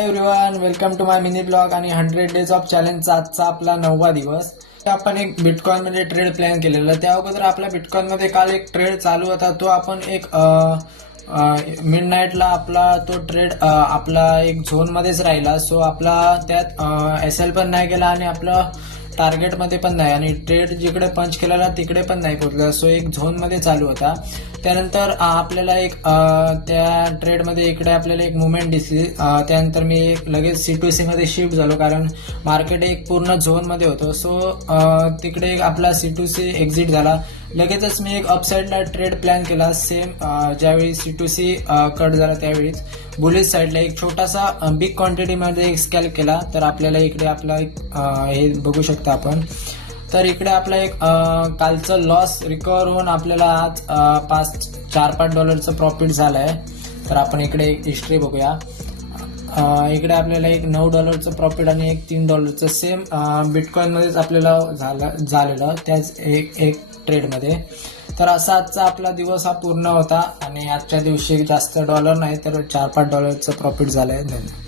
High everyone, welcome to my mini blog आणि 100 days of चॅलेंजचा आजचा आपला 9वा दिवस. आपण एक बिटकॉइन मध्ये ट्रेड प्लॅन केलेला. त्या अगोदर आपला बिटकॉइन मध्ये काल एक ट्रेड चालू होता. तो आपण एक मिड नाईटला आपला तो ट्रेड आपला एक झोन मध्येच राहिला. सो आपला त्यात एसएल पण नाही गेला आणि आपलं टार्गेट मध्ये पण नाही आणि ट्रेड जिकडे पंच केलेला तिकडे पण नाही पोहोचला. सो एक झोन मध्ये चालू होता. त्यानंतर आपल्याला एक त्या ट्रेड मध्ये इकडे आपल्याला एक मुवमेंट दिसली. त्यानंतर मी लगेच C2C मध्ये शिफ्ट झालो कारण मार्केट एक पूर्ण झोन मध्ये होतो. सो तिकडे एक आपला C2C एक्झिट झाला. लगेचच मी एक अपसाइडला ट्रेड प्लॅन केला. सेम ज्यावेळी C2C कट झाला त्यावेळीच बुलिश साईडला एक छोटासा बिग क्वांटिटी मध्ये एक स्कॅल्प केला. तर आपल्याला इकडे आपला एक हे बघू शकता आपण. तर इकडे आपला एक कालचं लॉस रिकवर होऊन आपल्याला आज $4-5 प्रॉफिट झालाय. तर आपण इकडे एक हिस्ट्री बघूया. इकडे आपल्याला एक $9 प्रॉफिट आणि एक $3 सेम बिटकॉइन मध्येच आपल्याला झालेलं त्याच एक ट्रेड मध्ये. तर असा आजचा आपला दिवस हा पूर्ण होता आणि आजच्या दिवशी जास्त डॉलर नाही तर $4-5 प्रॉफिट झालाय. धन्यवाद.